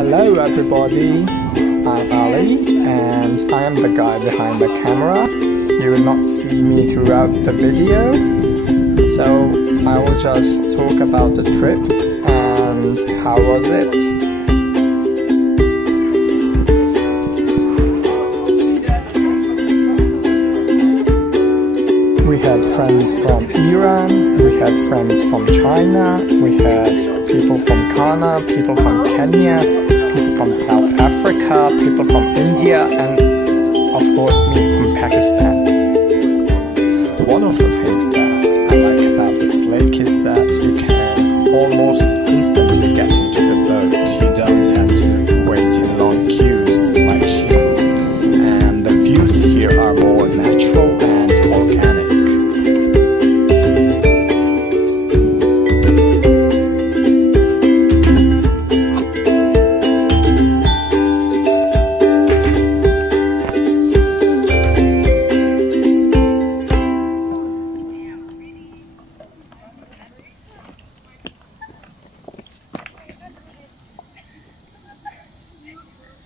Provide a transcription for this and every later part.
Hello everybody, I'm Ali and I am the guy behind the camera. You will not see me throughout the video, so I will just talk about the trip and how was it. We had friends from Iran, we had friends from China, we had people from Ghana, people from Kenya, people from South Africa, people from India, and of course me from Pakistan. One of the things that I like about this lake is that you can almost instantly get into the boat. You don't have to wait in long queues like Xianghu, and the views here are more natural and organic.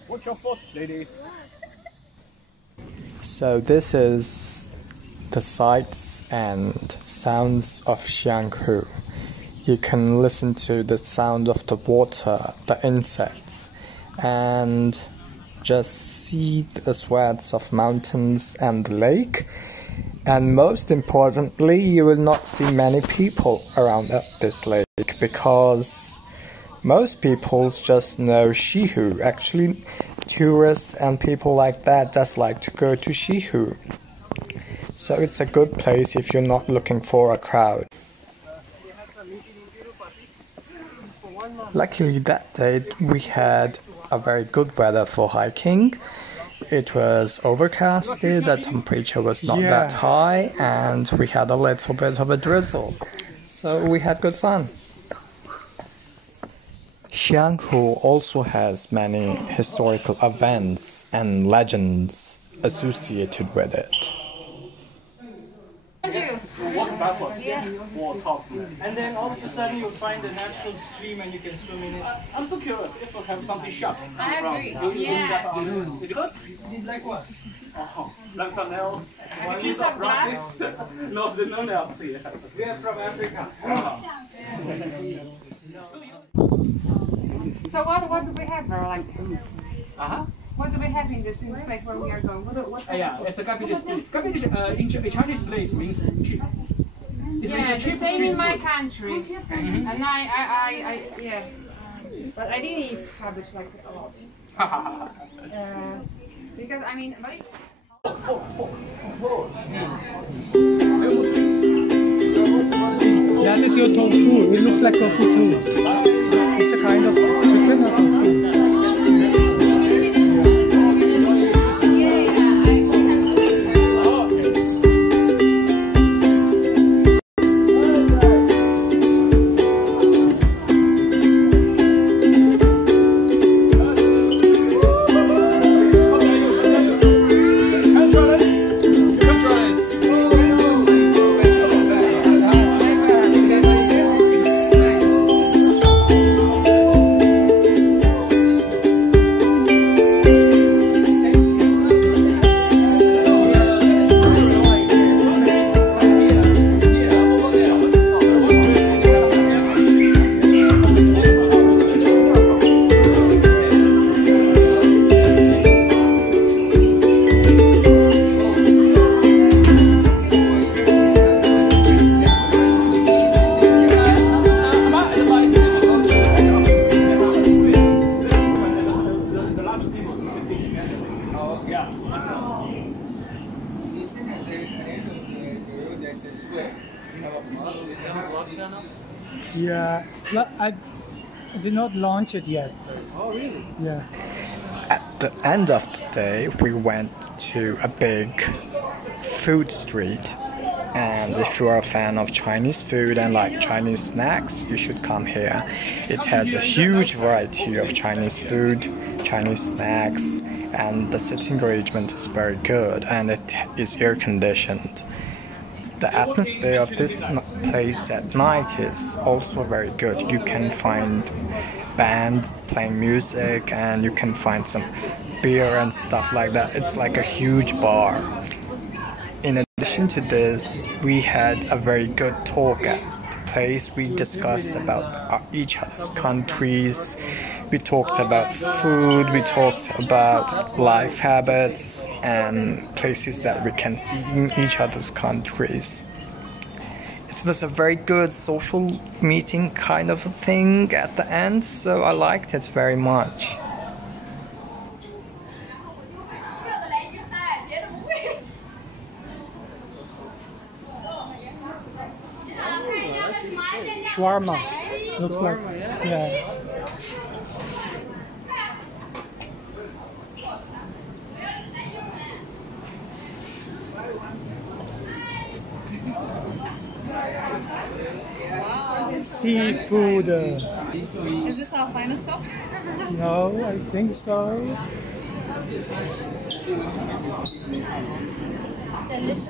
Watch your foot, ladies. So this is the sights and sounds of Xianghu. You can listen to the sound of the water, the insects, and just see the sweats of mountains and the lake. And most importantly, you will not see many people around this lake because most people just know Xianghu. Actually, tourists and people like that just like to go to Xianghu. So it's a good place if you're not looking for a crowd. Luckily that day we had a very good weather for hiking. It was overcasted, the temperature was not that high, and we had a little bit of a drizzle. So we had good fun. Xianghu also has many historical events and legends associated with it. Walk backwards. And then all of a sudden you'll find the natural stream and you can swim in it. I'm so curious if we'll have something sharp. I agree. Yeah. Is it good? Like what? Oh, like something else. Have you some glass? No, there's no nails here. We are from Africa. So what do we have like? What do we have in this place where we are going? Yeah, it's a Gabby street. Gabby in Chinese street means cheap. Yeah, the same in my country. And yeah. But I didn't eat cabbage like a lot. Because I mean, That is your tofu. It looks like tofu too. It's a kind of chicken or tofu. Yeah, I did not launch it yet. Oh, really? Yeah. At the end of the day, we went to a big food street. And if you are a fan of Chinese food and like Chinese snacks, you should come here. It has a huge variety of Chinese food, Chinese snacks, and the sitting arrangement is very good and it is air conditioned. The atmosphere of this place at night is also very good. You can find bands playing music and you can find some beer and stuff like that. It's like a huge bar. In addition to this, we had a very good talk at the place. We discussed about each other's countries. We talked about food, we talked about life habits and places that we can see in each other's countries. It was a very good social meeting kind of a thing at the end, so I liked it very much. Shawarma. Looks like, yeah. Seafood. Is this our final stop? No, I think so. Delicious.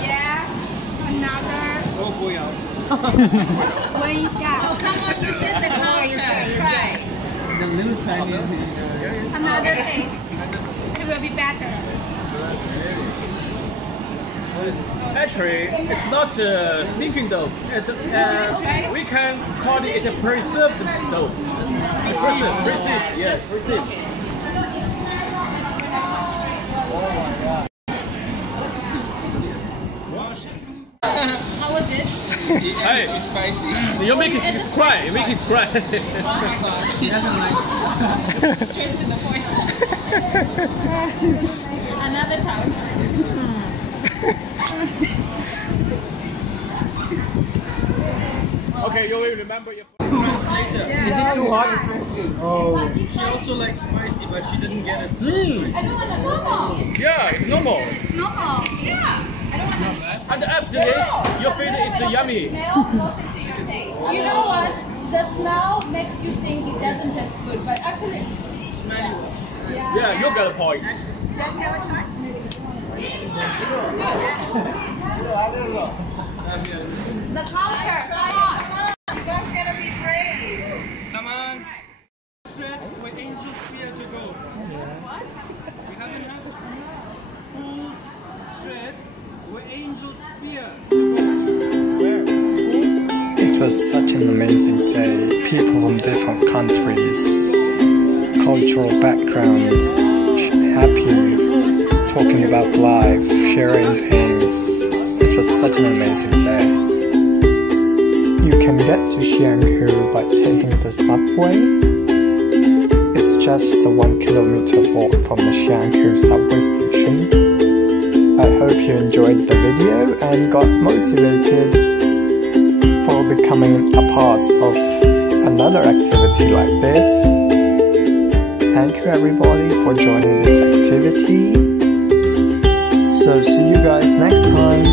Yeah, another. 闻一下。Oh, come on, you said the culture. Try. The little Chinese. Another taste. It will be better. Actually, it's not stinking dough. It's, we can call it a preserved dough. Preserved, yes, preserved. How was it? Hey, it's spicy. You make it cry. You make it cry. Oh my god. He doesn't like it. Straight to the point. Another time. Okay, you will remember your translator. Yeah. Is it too hot? Oh. She also likes spicy, but she didn't get it. I don't want to normal. Yeah, it's normal. It's normal. Yeah. I don't want to. And after this, your food is yummy. Smell goes into your taste. You know what? The smell makes you think it doesn't taste good, but actually, Yeah, you got a point. Jack, have a try? The culture. Come on. You guys gotta be brave. Come on. Shred with angel spear to go. What? We haven't had full shred with angel spear. It was such an amazing day. People from different countries, cultural backgrounds, happy, talking about life, sharing things. It was such an amazing day. You can get to Xianghu by taking the subway. It's just a 1 kilometer walk from the Xianghu subway station. I hope you enjoyed the video and got motivated for becoming a part of another activity like this. Thank you everybody for joining this activity. So see you guys next time.